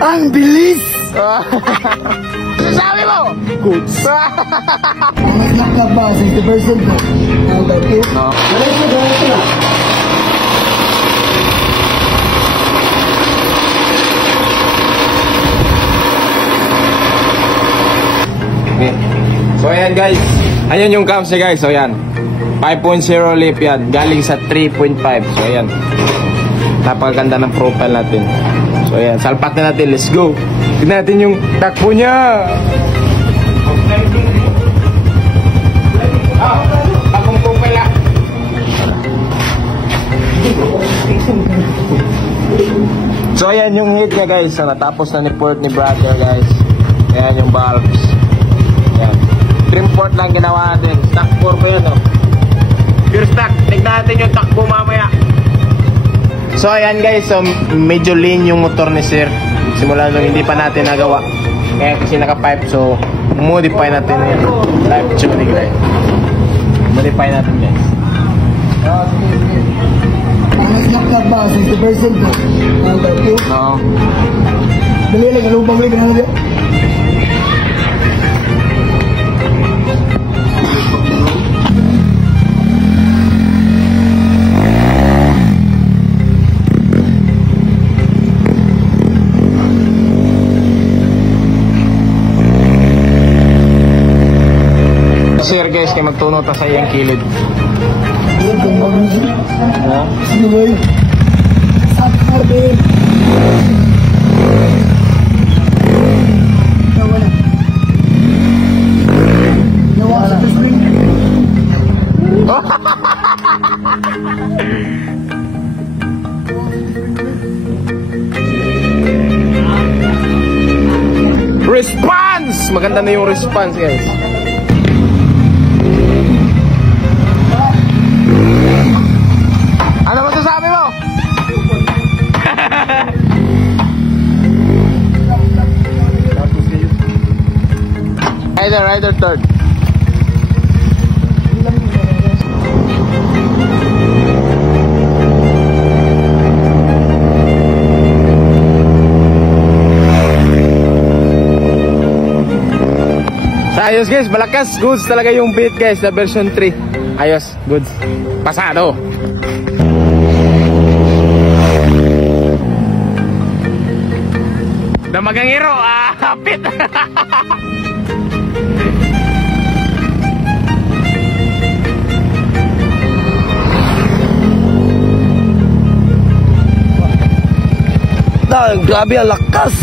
Ang bilis! Sabi mo? Goods. Mas nakaba, 60% na. Ang dati. Malis na ganito na. Okay. So ayan guys, ayan yung cams niya guys. So ayan, 5.0 lift yan, galing sa 3.5. So ayan, napakaganda ng profile natin. So ayan, salpak na natin, let's go. Tignan natin yung takbo niya. Bagong profile ah. So ayan yung hit niya guys. So natapos na ni port ni brother guys. Ayan yung valves. Ayan, trim port lang ginawa natin. Stock 4 pa yun oh. Pure stock. Tignan natin yung takbo mamaya. So ayan guys, so medyo lean yung motor ni sir. Simula nung hindi pa natin nagawa. Kaya kasi naka-pipe, so modify natin yan. Live tuning guys. Modify natin guys. Mas nakaba, 60% na. Ang dati. Oo. Dali lang, alubang lang na. Sir guys, kaya magtunod ta sa iyang kilid. Sino ba yun? Sakar din. Nawala. Nawala sa spring. Response! Maganda na yung response guys. Ano masasabi mo? Rider third. Ayos guys, malakas. Goods talaga yung beat guys sa version 3. Ayos, goods. Pasado. Damagang hero, hapit. Grabe ang lakas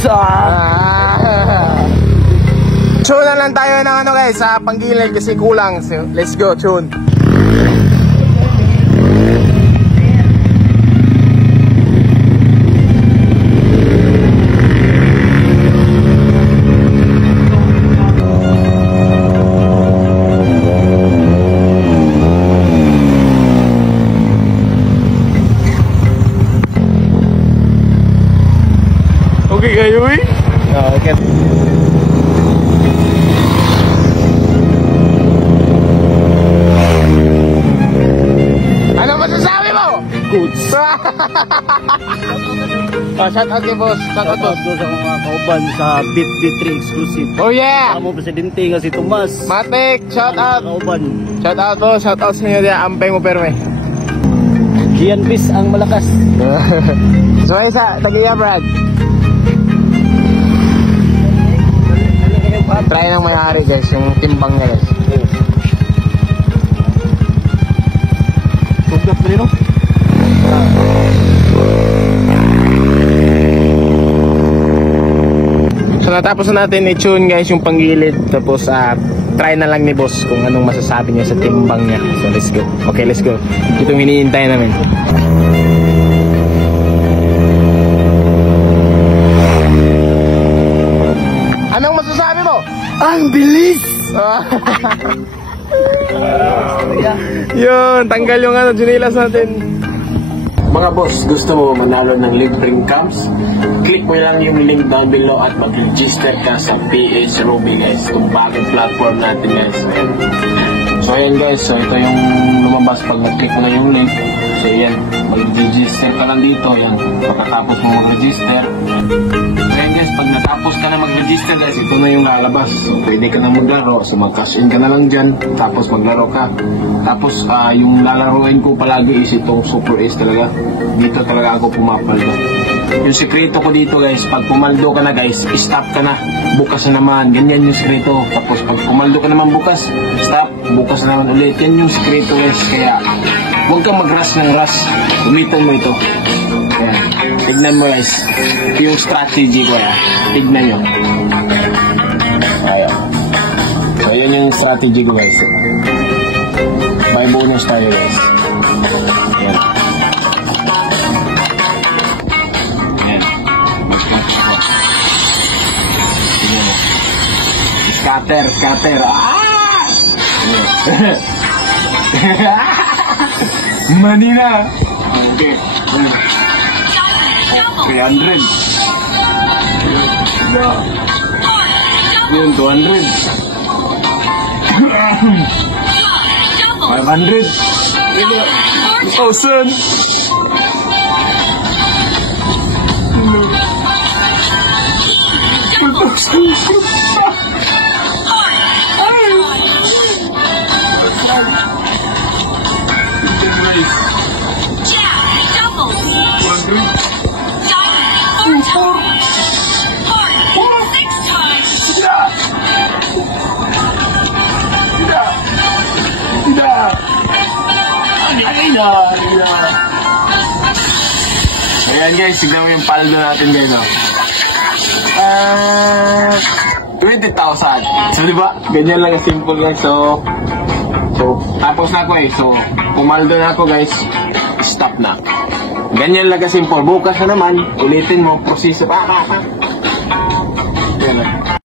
Tune na lang tayo ng ano guys, sa panggilid kasi kulang. So, let's go, tune. Okay kayo eh? Okay. Ano masasabi mo? Goods. Shout out kay boss. Shout out boss. Sa mga kauban sa Beat D3 exclusive. Oh yeah! Amo presidente nga si Tomas. Matik, shout out. Kauban. Shout out boss, shout out sa inyo diya. Ampay mo perme. Gian Bis ang malakas. So isa, tagiya Brad. Try ng may-ari guys, yung timbang niya guys. Tugap na rin o? So natapos na natin i-tune guys yung panggilid. Tapos try na lang ni boss kung anong masasabi niya sa timbang niya. So let's go. Okay, let's go. Ito yung hinihintay namin. Anong masasabi mo? Ang bilis! Yun, tanggal yung junilas natin. Mga boss, gusto mo manalo ng libreng cams? Click mo lang yung link down below at mag-register ka sa PH Ruby guys. Itong bagong platform natin guys. So ayan guys, so ito yung lumabas pag nag-click mo na yung link. So So yan, mag-register ka lang dito. Yan, pagkatapos mo mag-register. Ayan guys, pag natapos ka na mag-register guys, ito na yung lalabas. So pwede ka na maglaro. So mag-cash in ka na lang dyan. Tapos maglaro ka. Tapos yung lalaroin ko palagi is itong Super Ace talaga. Dito talaga ako pumapaldo. Yung sikreto ko dito guys, pag pumaldo ka na guys, stop ka na. Bukas na naman. Ganyan yung sikreto. Tapos pag pumaldo ka naman bukas, stop. Bukas na naman ulit. Yan yung sikreto guys. Kaya huwag kang mag-rush ng rush. Gamitan mo ito. Ayan. Tignan mo guys. Yung strategy ko yan. Tignan nyo. Ayan. So yan yung strategy ko guys. May bonus tayo guys. Ayan. Scatter. Manina. Okay. 300. Yun, 200. 500. 1,000. Ayan guys, tignan mo yung paldo natin guys. 20,000. So diba, ganyan lang simple guys. So tapos na ako So pumaldo na ako guys. Stop na. Ganyan lang simple. Bukas na naman, ulitin mo, proseso. Yan na.